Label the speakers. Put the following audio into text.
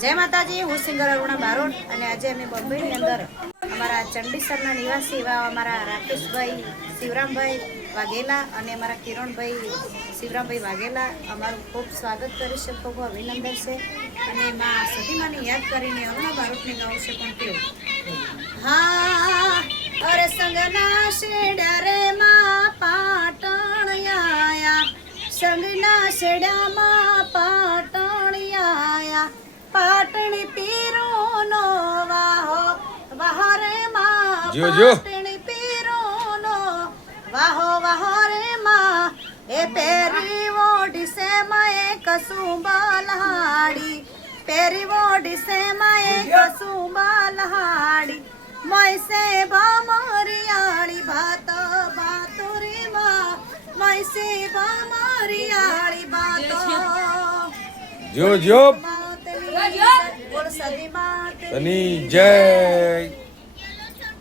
Speaker 1: જય માતાજી, હું સિંગર અરુણા બારોટ અને આજે અમે બોમ્બેની અંદર અમારા ચંડીસરના નિવાસી એવા અમારા રાકેશભાઈ, શિવરામભાઈ વાઘેલા અને અમારા કિરણભાઈ, શિવરામભાઈ વાઘેલા. અમારું ખૂબ સ્વાગત કરી છે, ખૂબ અભિનંદન છે. અને માં સતીમાને યાદ કરીને અરુણા બારોટને ગાવું છે, પણ કેવું? હા, અરે સંગના શેડા રે માં પાટણ આયા. સંગના શેડામાં પાટણ પીરોનો વાહો વહારે માં
Speaker 2: જો, જો.
Speaker 1: પાટણ પીરોનો વાહો વહારે માં એ પેરી ઓઢી સે મય કસુંબલહાડી પેરી ઓઢી સે મય કસુંબલહાડી મૈસે ભામરિયાળી ભાત ભાતુરી માં મૈસે ભામરિયાળી ભાત.
Speaker 2: જો જો તની જય.